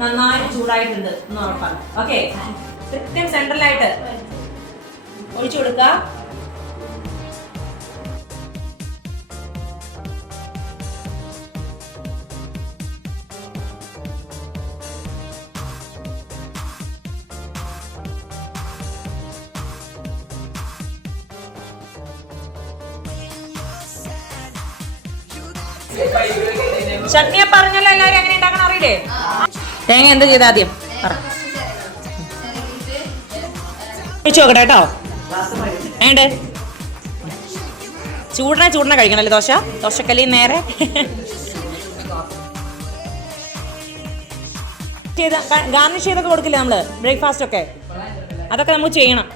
നന്നായിട്ട് ചൂടായിട്ടുണ്ട് എന്ന് ഉറപ്പാണ്. ഓക്കെ, കൃത്യം സെൻട്രലായിട്ട് ഒഴിച്ചു കൊടുക്കുക. ചട്നിയെ പറഞ്ഞല്ലോ എല്ലാവരും എങ്ങനെ ഉണ്ടാക്കണം അറിയില്ലേ? തേങ്ങ എന്ത് ചെയ്ത ആദ്യം ഒഴിച്ചു നോക്കട്ടെ കേട്ടോ. വേണ്ടേ ചൂടനെ കഴിക്കണല്ലേ ദോശക്കല്ലി നേരെ ഗാർണിഷ് ചെയ്തൊക്കെ കൊടുക്കില്ലേ നമ്മള് ബ്രേക്ക്ഫാസ്റ്റ് ഒക്കെ, അതൊക്കെ നമ്മൾ ചെയ്യണം.